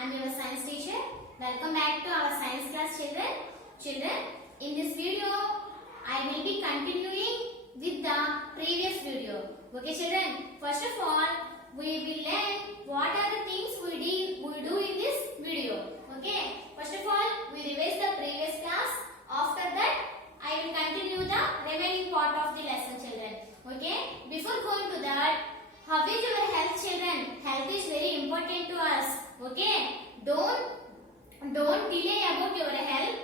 I'm your science teacher. Welcome back to our science class, children. Children, in this video, I will be continuing with the previous video. Okay, children. First of all, we will learn what are the things we do in this video. Okay. First of all, we revise the previous class. After that, I will continue the remaining part of the lesson, children. Okay. Before going to that, how is your health, children? Health is very important to us. Okay. Don't delay about your health.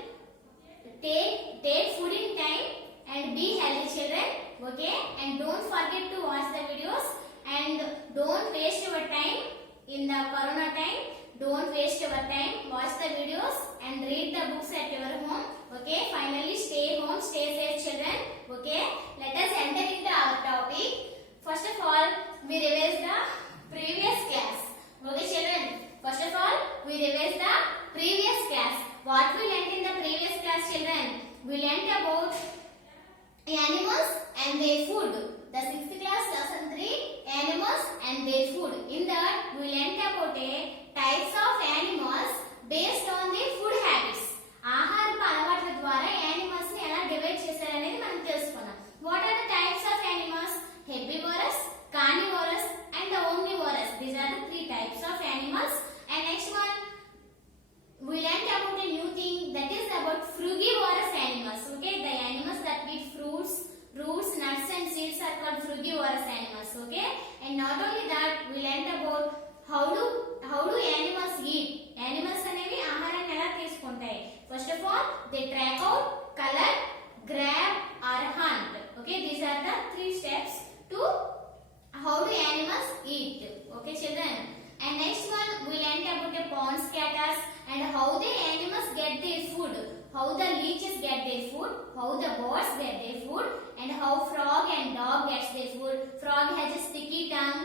Take food in time and be healthy, children. Okay. And don't forget to watch the videos and don't waste your time in the corona time. Don't waste your time. Watch the videos and read the books at your home. Okay. Finally, stay home, stay safe, children. Okay. Let us enter into our topic. First of all, we revise the previous class. Okay, children. First of all, we revise the previous class. What we learnt in the previous class, children? We learnt about animals and their food. The 6th class, lesson 3, animals and their food. In that, we learnt about types of animals based on their food habits. ఆహారపు అలవాట్ల ద్వారా animals ని ఎలా divide చేశారనేది మనం తెలుసుకున్నాం. What are the types of animals? Herbivorous, carnivorous and omnivorous. These are the 3 types of animals. And next one, we learnt about a new thing, that is about frugivorous animals. Okay, the animals that eat fruits, roots, nuts and seeds are called frugivorous animals. Okay, and not only that, we learnt about how do animals eat. Animals అనేవి ఆహారాన్ని ఎలా తీసుకుంటాయి? First of all, they track out, collect, grab or hunt. Okay, these are the 3 steps to how do animals eat. Okay, children. And next one, we learnt about the pond scatters and how the animals get their food. How the leeches get their food, how the birds get their food, and how frog and dog gets their food. Frog has a sticky tongue.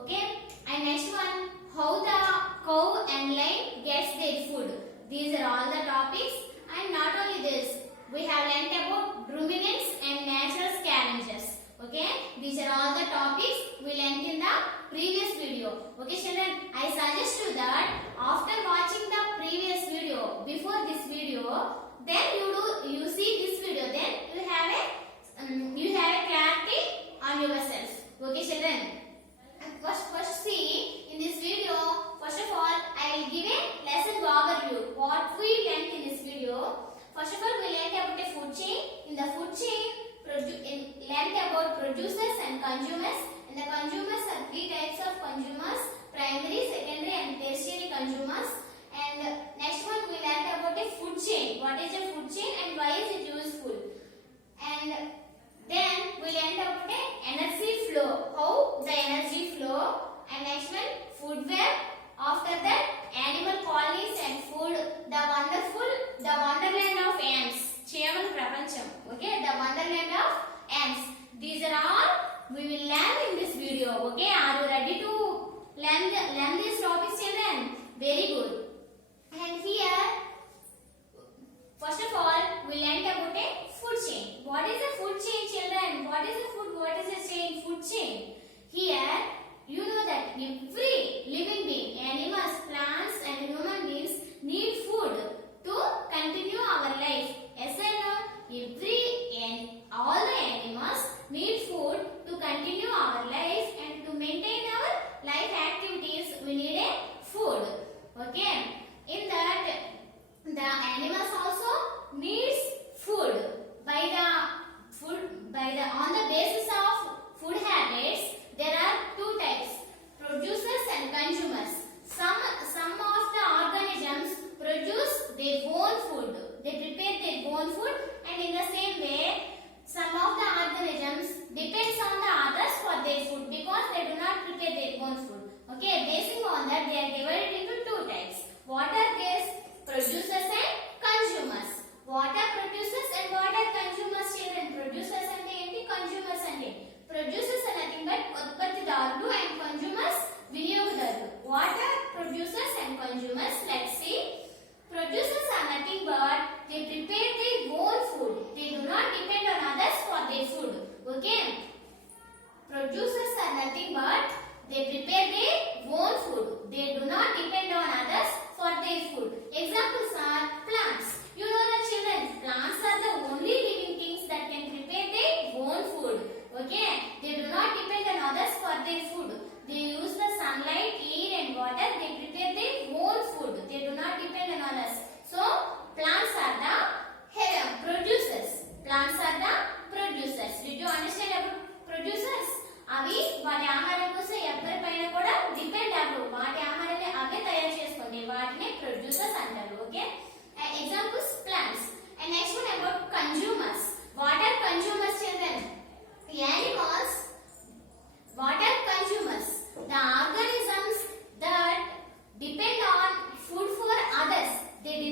Okay. And next one, how the cow and lion gets their food. These are all the topics. And not only this, we have learnt about ruminants and natural scavengers. Okay, these are all the topics we learnt in the previous video. Okay, children, I suggest you that after watching the previous video, before this video, then you see this video, then you have a clarity on yourself. Okay, children. First see in this video. First of all, I will give a lesson overview. What we learnt in this video. First of all, we learnt about a food chain. In the food chain, learnt about producers and consumers. And the consumers are 3 types of consumers: primary, secondary and tertiary consumers. And next one, we learnt about a food chain. What is a food chain and why is it useful? And then we learnt about a energy flow, how the energy flow. And next one, food web. After that, animal colonies and food, the wonderland of ants. Cheyavan prapancham. Okay, the wonderland of ants. These are all we will learn in this video. Okay, are you ready to learn these topics, children? Very good. And here, first of all, we learnt about a food chain. What is a food chain, children? What is a food? What is a chain? Food chain. Here, you know that every living being, animals, plants and human beings need food to continue our life. Yes or no? All the animals need food to continue our life and to maintain our life activities. We need a food. Okay. In that, the animals also needs food. On the basis of food habits, there are 2 types: producers and consumers. Some of the organisms produce their own food. They prepare their own food, and in the same way, some of the organisms depends on the others for their food because they do not prepare their own food. Okay, basing on that, they are divided into 2 types. What are these? Producers and consumers. What are producers and what are consumers, children? Producers and consumers and producers are nothing but ఉత్పత్తిదారులు and consumers వినియోగదారులు. What are producers and consumers? Let's see. Producers are nothing but they prepare their own food. They do not depend on others for their food. Okay. Producers are nothing but they prepare their own food. They do not depend on others for their food. Examples are plants. You know that children, plants are the only living things that can prepare their own food. Okay, they do not depend on others for their food. They use the sunlight, air and water. They prepare their own food. They do not depend on others. So plants are the producers. Plants are the producers. Did you understand about producers? అవి వాటి ఆహారం కోసం ఎవరి పైన కూడా depend అవ్వవు. వాటి ఆహారాన్ని అవే తయారు చేసుకుంటాయి. వాటిని ప్రొడ్యూసర్స్ అంటారు. Okay, examples plants. And next one about consumers. What are consumers children? Animals. What are consumers? The organisms that depend on food for others. They do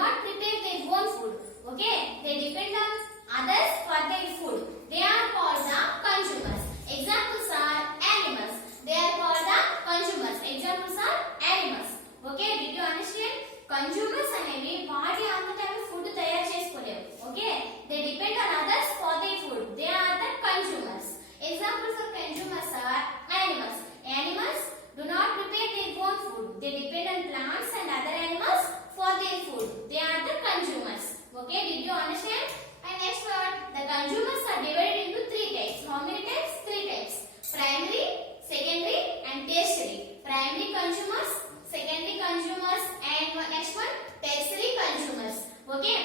not prepare their own food. Okay, they depend on others for their food. They are called the consumers. Examples are animals. They are called the consumers. Examples are animals. Okay, did you understand? Consumers అనేవి వాటి అంతటా food తయారు చేసుకోలేవు. Okay, they depend on others for their food. They are the consumers. Examples of consumers are animals. Animals do not prepare their own food. They depend on plants and other animals for their food. They are the consumers. Okay, did you understand? And next one, the consumers are divided into three types. How many types? Three types. Primary, secondary and tertiary. Primary consumers, secondary consumers and next one, tertiary consumers. Okay,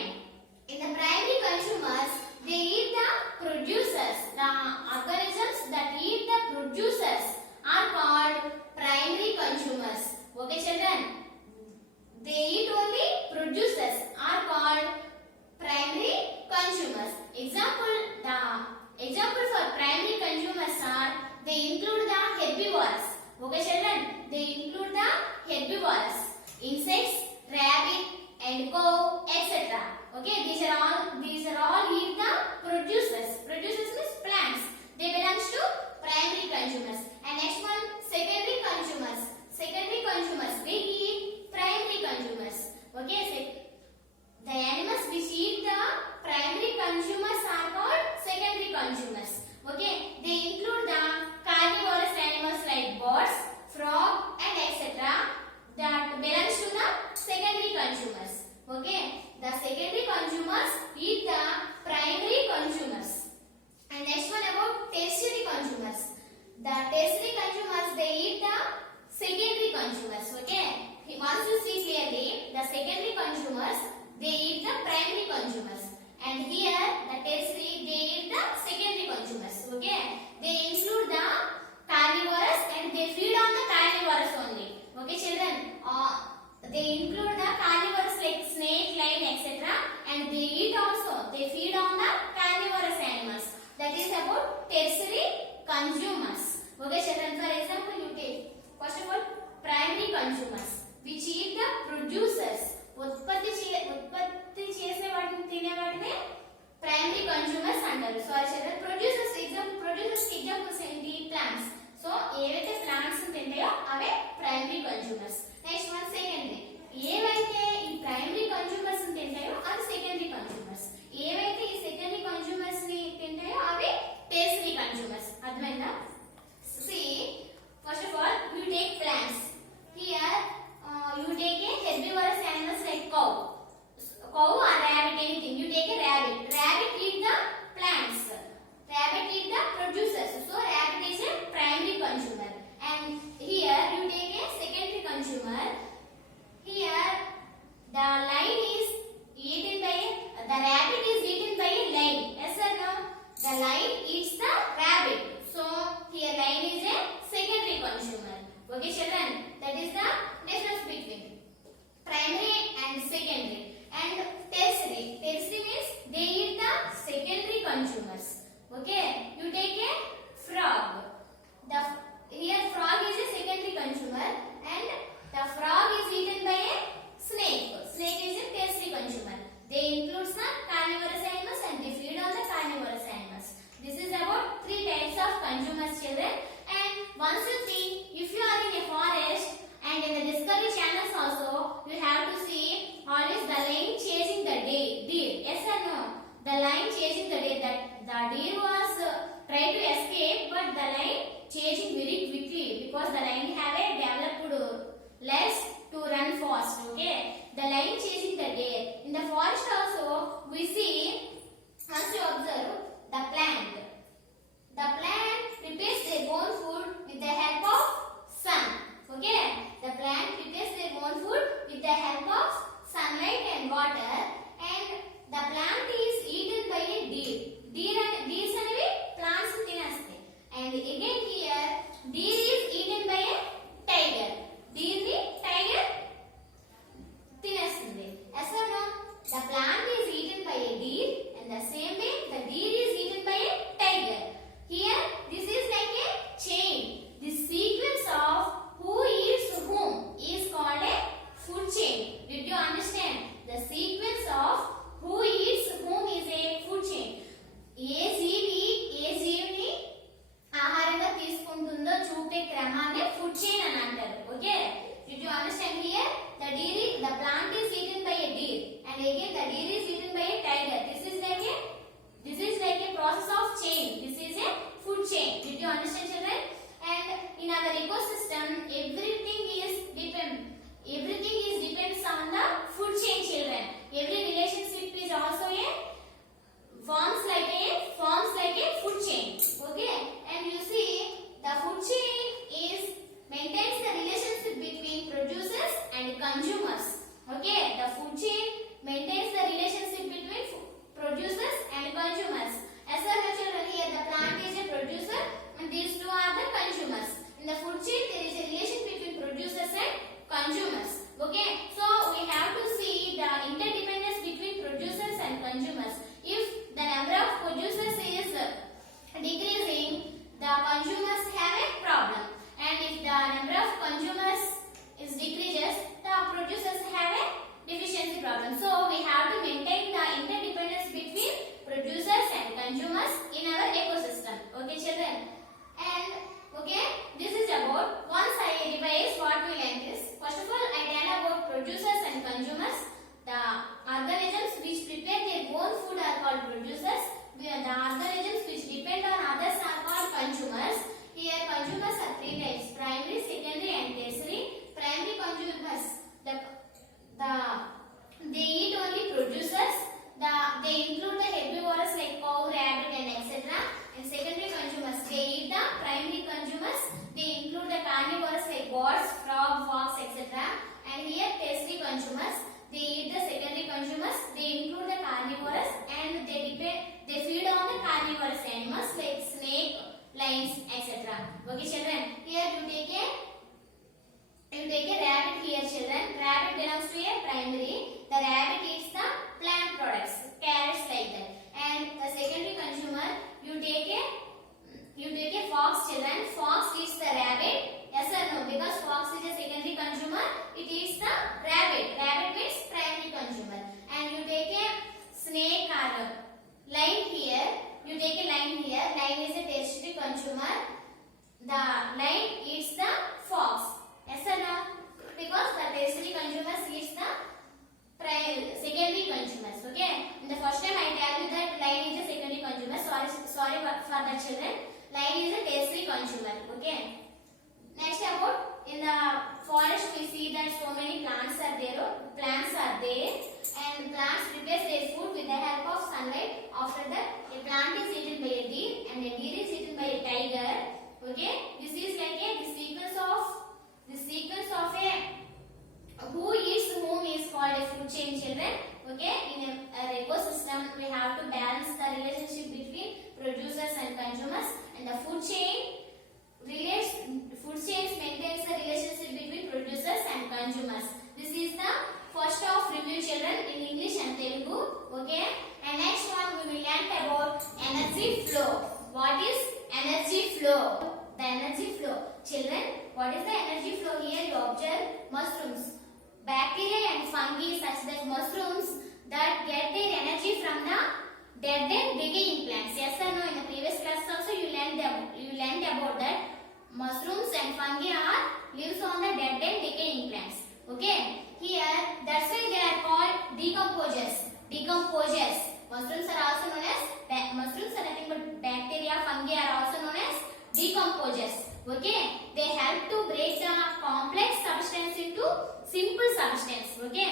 in the primary consumers, they eat the producers. The organisms that eat the producers are called primary consumers. Okay children, they eat only producers are called primary consumers. Example for primary consumers are, they include the herbivores. Okay children, they include the herbivores, insects, rabbit and cow, etc. Okay, these are all eat the producers. Producers means plants. They belongs to primary consumers. And next one, secondary consumers. Secondary consumers, they eat primary consumers. Okay, the animals which eat the primary consumers are called secondary consumers. Okay, they include the carnivorous animals like birds, frog and etc. that belongs to the secondary consumers. Okay, the secondary consumers eat the primary consumers. And next one about tertiary consumers. The tertiary consumers, they eat the secondary consumers. Okay, once you see clearly, the secondary consumers, they eat the primary consumers, and here the tertiary, they eat the secondary consumers. Okay, they include the carnivorous and they feed on the carnivorous only. Okay children, they include the carnivorous like snake, lion, etc. and they eat also, they feed on the carnivorous animals. That is about tertiary consumers. Okay children, for example you take first of all primary consumers which eat the producers. ఉత్పత్తి చేసే వాటిని తినే వాటిని primary consumers అంటారు. Sorry children, producers examples ఏంటి? Plants. So ఏవైతే plants తింటాయో అవే primary consumers. Next one secondary. ఏవైతే ఈ ప్రైమరీ కన్స్యూమర్స్ తింటాయో అవి సెకండరీ కన్స్యూమర్స్. ఏవైతే ఈ సెకండరీ కన్స్యూమర్స్ ని తింటాయో అవి టెర్షరీ కన్స్యూమర్స్. అర్థమైందా? See, first of all you take plants. Here you take a herbivorous animals like cow or rabbit, anything. You take a rabbit. Rabbit eat the plants. Rabbit eat the producers. So rabbit is a primary consumer. And here you take a secondary consumer. Here the lion is eaten by the rabbit is eaten by a lion. Yes or no? The lion eats the rabbit. So here lion is a secondary consumer. Okay children, that is the difference between primary and secondary. And tertiary. Tertiary means they eat the secondary consumers. Okay, you take a frog. Here frog is a secondary consumer and the frog is eaten by a snake. Snake is a tertiary consumer. They include the carnivorous animals and they feed on the carnivorous animals. This is about three types of consumers children. And once you think, if you are in a forest and in the Discovery channels also, you have to see always the lion chasing the deer. Yes or no? The lion chasing the deer. That the deer was trying to escape, but the lion chasing very quickly because the lion have a developed deer is eaten by a tiger. Deer ni tiger తినేస్తుంది. Yes or no? The plant is eaten by a deer and the same way the deer is eaten by a tiger. Here this is like a chain. This sequence of who eats whom is called a food chain. Did you understand? The sequence of who eats whom is a food chain. ఏ జీవిని ఆహారంగా తీసుకుంటుందో చూపే క్రమాన్ని food chain అని అంటారు. Okay, did you understand here? The plant is eaten by a deer and again the deer is eaten by a tiger. This is like a process of chain. This is a food chain. Did you understand, children? And in our ecosystem everything is depends on the food chain, children. Every relationship is also a forms like a food chain. Okay, and you see the food chain is maintains the relationship between producers and consumers. Okay, the food chain maintains the relationship between producers and consumers. As a natural here the plant is a producer and these two are the consumers. In the food chain there is a relation between producers and consumers. Okay, so we have to see the interdependence between producers and consumers. If the number of producers is decreasing, the consumers have a problem, and if the number of consumers is decreases, the producers have a deficiency problem. So we have to maintain the interdependence between producers and consumers in our ecosystem. Okay, children? And okay, this is about once I revise what we learned is, first of all I learned about producers and consumers. The organisms which prepare their own food are called producers. The organisms which depend on others are called consumers. Here consumers are three types: primary, secondary and tertiary. Primary consumers, they eat only producers. They include the herbivores like cow, rabbit and etc. And secondary consumers, they eat the primary consumers. They include the carnivores like birds, frog, fox etc. And here tertiary consumers, they eat the secondary consumers. They include the carnivores and they feed on the carnivorous animals like snake, lions etc. Okay, children? Here you take a rabbit here, children. Rabbit belongs to a primary. The rabbit eats the plant products, carrots like that. And the secondary consumer, you take a fox, children. Fox eats the rabbit. Yes or no? Because fox is a secondary consumer, it eats the rabbit. Rabbit means primary consumer. And you take a snake or lion here. You take a lion here. Lion is a tertiary consumer. The lion eats the fox. Yes or no? Because the tertiary consumers eats the secondary consumers. Okay. In the first time I tell you that lion is a secondary consumer. Sorry for the children. Lion is a tertiary consumer. Okay. Next about in the forest we see that so many plants are there and plants prepare their food with the help of sunlight. After that a plant is eaten by a deer and a deer is eaten by a tiger. Okay, this is like the sequence of a who eats whom is called a food chain, children. Okay, in our ecosystem we have to balance the relationship between producers and consumers, and the food chain maintains the relationship between producers and consumers. This is the first of review, children, in English and Telugu. Okay, and next one we will learn about energy flow. What is energy flow? The energy flow, children. What is the energy flow? Here you observe mushrooms, bacteria and fungi such that mushrooms that get their energy from the dead and decaying plants. Yes or no? In the previous class also you learned about that mushrooms and fungi are lives on the dead and decaying plants. Okay, here that's why they are called decomposers. Mushrooms are also known as mushrooms are nothing but bacteria. Fungi are also known as decomposers. Okay, they help to break the complex substance into simple substance. Okay,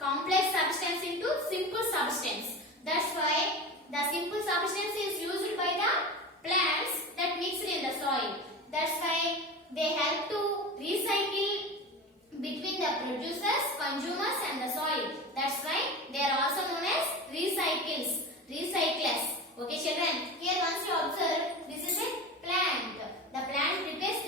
complex substance into simple substance. That's why the simple substance is used by the plants that mixed in the soil. That's why they help to recycle between the producers, consumers and the soil. That's why they are also known as recyclers. Okay, children, here once you observe, this is a plant. The plant prepares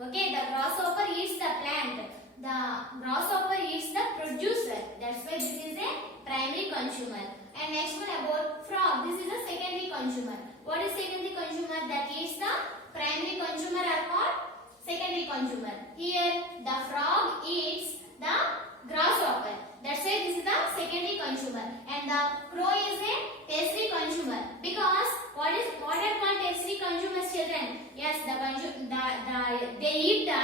Okay, the grasshopper eats the plant. The grasshopper eats the producer. That's why this is a primary consumer. And next one about frog. This is a secondary consumer. What is secondary consumer? That eats the primary consumer are called secondary consumer. Here the frog eats the grasshopper. That's why this is the secondary consumer. And the crow is a tertiary consumer. Because what are called tertiary consumers, children? Yes, they eat the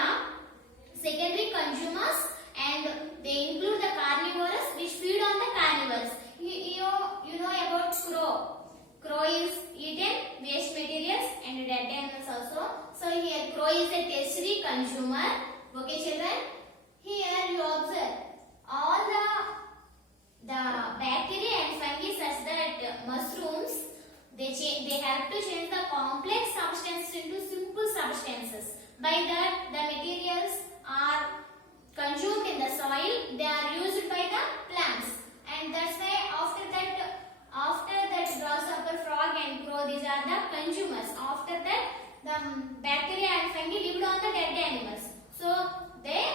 secondary consumers and they include the carnivores which feed on the carnivores. You know about crow. Crow is eaten waste materials and dead animals also. So here crow is a tertiary consumer. Okay, children. Here you observe all the bacteria and fungi such that mushrooms they help to change the complex substances into simple substances. By that the materials are consumed in the soil. They are used by the plants, and that's why after that grasshopper, frog and crow, these are the consumers. After that the bacteria and fungi lived on the dead animals, so they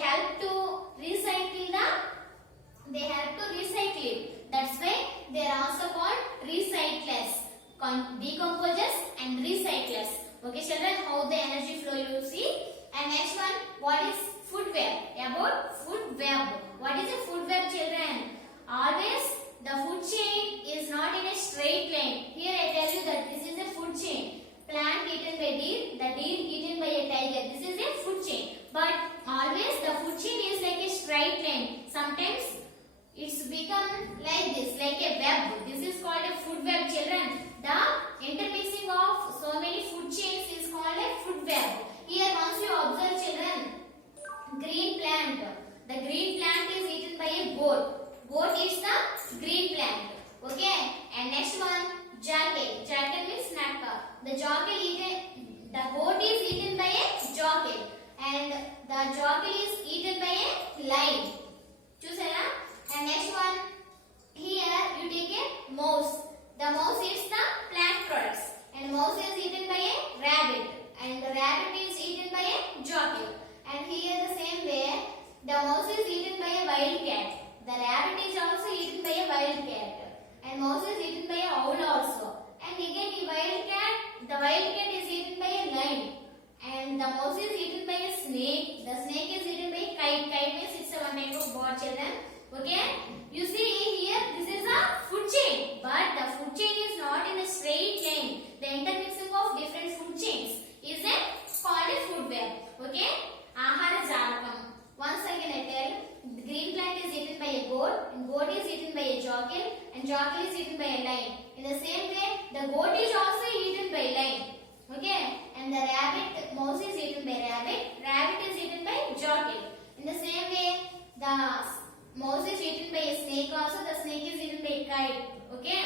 help to recycle it. That's why they are also called recyclers, decomposers and recyclers. Okay, children, how the energy flow you see. And next one, what is food web? About food web. What is a food web, children? Always the food chain is not in a straight line. Here I tell you that this is a food chain. Plant eaten by deer, the deer eaten by a tiger. This is a food chain. But always the food chain is like a straight line. Sometimes it's become like this, like a web. This is called a food web, children. The intermixing of so many food chains is called a food web. Here once you observe, children, green plant. The green plant is eaten by a goat. Goat eats the green plant. Okay. And next one, jackal. Jackal means snacker. The goat is eaten by a jackal. And the jackal is eaten by a lion. Chusala. And next one, here you take a mouse. The mouse eats the plant products. And mouse is eaten by a rabbit. And the rabbit is eaten by a jackal. And here the same way, the mouse is eaten by a wild cat. The rabbit is also eaten by a wild cat. And mouse is eaten by a owl also. And again the wild cat is eaten by a lion. And the mouse is eaten by a snake. The snake is eaten by a kite. Kite means it's a one type of bird, children. Okay. You see here, this is a food chain. But the food chain is not in a straight line. The intermixing of different food chains is called a food web. Okay. Ahara jalakam. Once again I tell, the green plant is eaten by a goat, and goat is eaten by a jackal, and jackal is eaten by a lion. In the same way, the goat is also eaten by lion. Okay. And the mouse is eaten by rabbit is eaten by jackal. In the same way, the mouse is eaten by a snake also, the snake is eaten by a kite. Okay.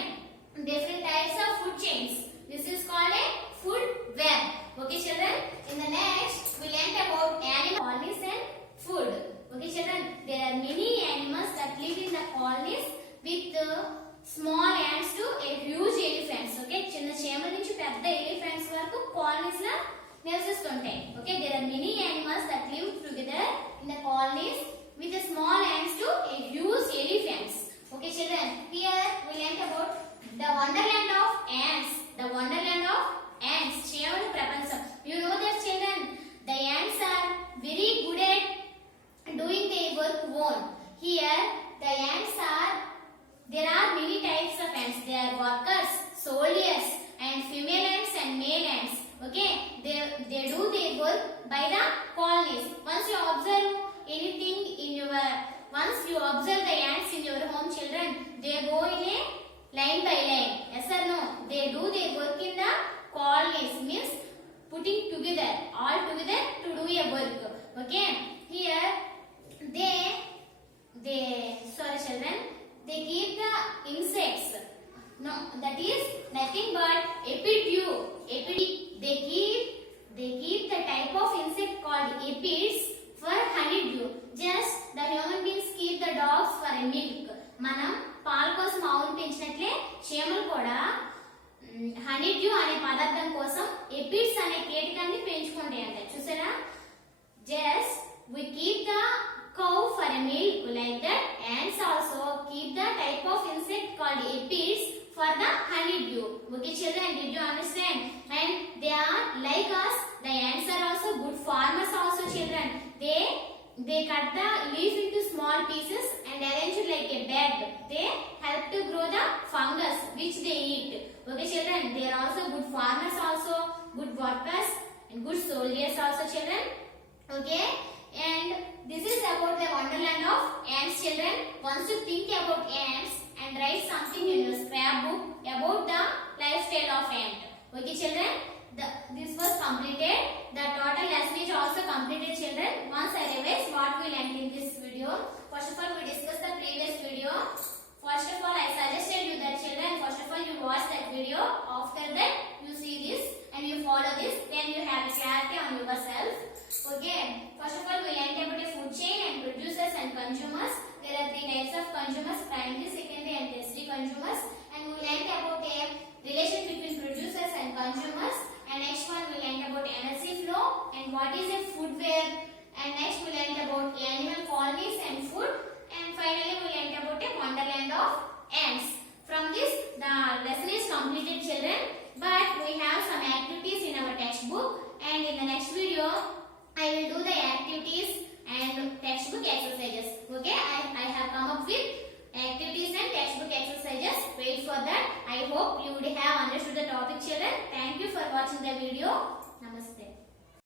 Different types of food chains. This is called a food web. Okay, children. In the next, we learned about animal colonies and food. Okay, children. There are many animals that live in the colonies with small ants to a huge elephants. Okay, చిన్న చేమల నుంచి పెద్ద elephants వరకు colonies law నివసిస్తుంటాయి. Okay, there are many animals that live together in the colonies with the small ants to a huge elephants. Okay, children. Here we learned about the wonderland of ants. The wonderland of ants. చేమల ప్రపంచం. You know that, children, the ants are very good at doing their work own. Here the ants are, there are many types of ants. They are workers, soldiers, and female ants and male ants. Okay, they do their work by the colonies. Once you observe the ants in your home, children, they go in a line by line. Yes or no? They do their work in the colonies, means putting together, all together to do a work. Okay, here children, they keep the insects. No, that is nothing but epidue. They keep the type of insect called aphids for honeydew. Just the human beings keep the dogs for a milk. మనం పాల కోసం ఆవును పెంచినట్లే చీమలు కూడా honeydew అనే పదార్థం కోసం aphids అనే కీటకాన్ని పెంచుకుంటాయంట. చూసారా? Okay children, did you understand? And they are like us. The ants are also good farmers also children. They cut the leaf into small pieces and arrange it like a bed. They help to grow the fungus which they eat. Okay children, they are also good farmers also, good workers and good soldiers also children. Okay, and this is about the wonderland of ants children. Once you think about ants and write something in your scrapbook about the lifestyle of ant. Okay children, this was completed. The total lesson is also completed children. Once I revise what we learned in this video. First of all, we discussed the previous video. First of all, I suggested you that children, first of all you watch that video. After that you see this and you follow this. Then you have clarity on yourself. Okay. First of all, we learned about a food chain and producers and consumers. There are 3 types of consumers: primary, secondary and tertiary consumers. And we learned about a relation between producers and consumers. And next one we learned about energy flow and what is a food web. And next we learned about animal colonies and food. And finally we learned about a wonderland of ants. From this the lesson is completed children. But we have some activities in our textbook. And in the next video I will do the activities and textbook exercises. Okay, I have come up with activities and textbook exercises. Wait for that. I hope you would have understood the topic children. Thank you for watching the video.